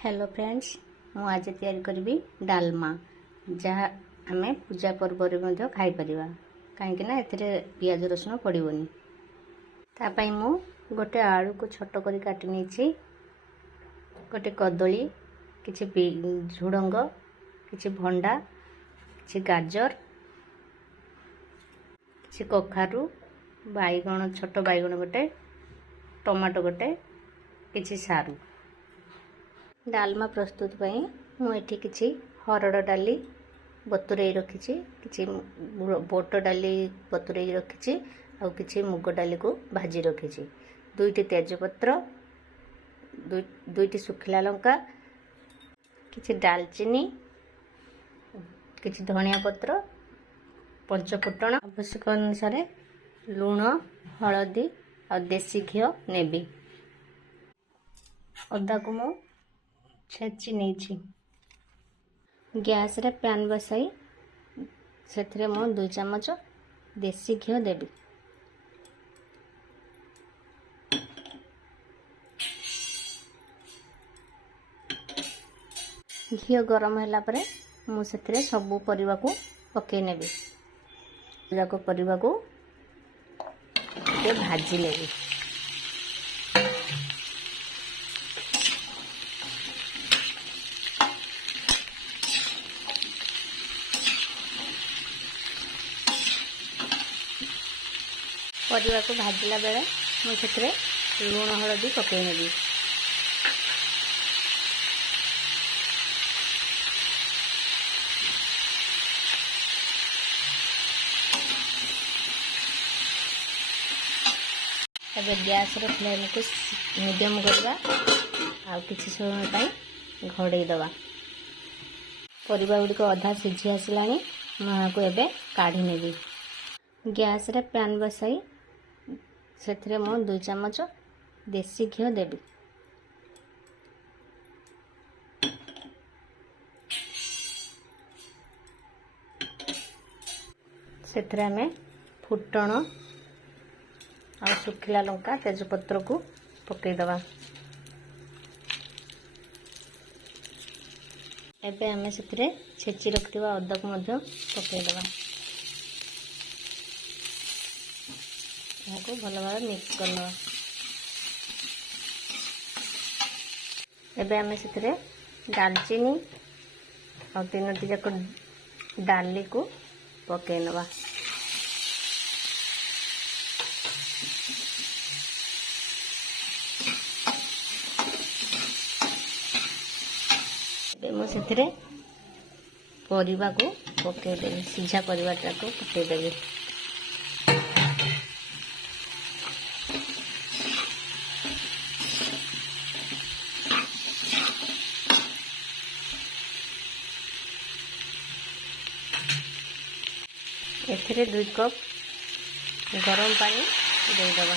Hello friends, मु आज तैयारी करी डालमा जहाँ आम पूजा पर्व खाई परिबा कहीं ना पियाज रसुण पड़ोनी। तापाई मु गोटे आलू को छोट कर काटी नहीं, गोटे कदली, किछि झुडंग, किछि भंडा, किछि गाजर, किछि कखारू, बैगण, छोट बैगण गोटे, टमाटो गोटे, किछि सारू। डालमा प्रस्तुत पई मुझे किछि हरड़ डाली बतुरई रखी, किछि बोट डाली बतुरई रखी, और किछि मुग डाली को भाजी रखी, दुईटी तेजपत्र, दुईटी सुखिला लंका, किछि दालचीनी, किछि धनिया पत्र, पंचफुटण, आवश्यक अनुसार लूण, हलदी और देसी घी नेबी। अदा को मु छेची नहीं। गैस रे पैन बसाई से मु 2 चम्मच देसी घी देवी। घी गरम होला परे मु से सबू परिवा को पकई नेबी। परिवा को भाजी लेबी। परिवा को भाजला बेले मुझे लूण हलदी पकई नेबी। एबे गैस रे फ्लेम को मीडियम करवा आ किछि समय पई घोड़े दवा। परिवा गुडी अधा सिझी आसलानी को एबे काढ़ी नेबी। गैस रे पैन बसाई से मु 2 चम्मच देसी घी देवी। से आम फुटण और सुखिला लंका तेजपत्र को पकईदवा। एबे आम से छेची रखिवा अदा को पकईदवा। को भल भाव मिक्स करना। एबे आम से दालचीनी और 3टी जाक डाली को पकई नवा। मुझे परिवा को पकईदेवी, सीझा परिवाटा को पकईदेवी। एथिरे 2 कप गरम पानी देदवा।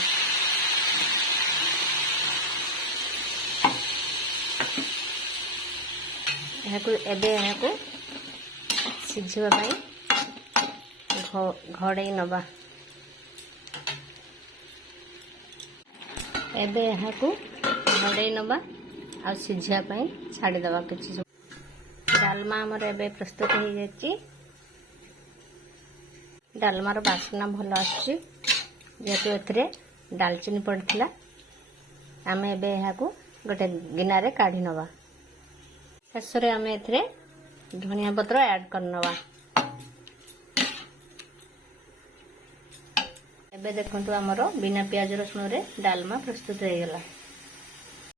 यहाँ को सिझापी घोड़े नवा। एबे यहाँ को घोड़े नवा आ सिझापी छाड़ीदवा। किसी डालमा आमर एबे प्रस्तुत हो जाए। डालमार बास्ना भल आसतु ए दालचीनी पड़ता। आम एबे यहाँ को गोटे गिनारे काढ़ी नवा। शेष में आम ए धनिया पत्र ऐड करनवा। एबे देखंतु आमर बिना प्याज रसुण रे डालमा प्रस्तुत हो गला।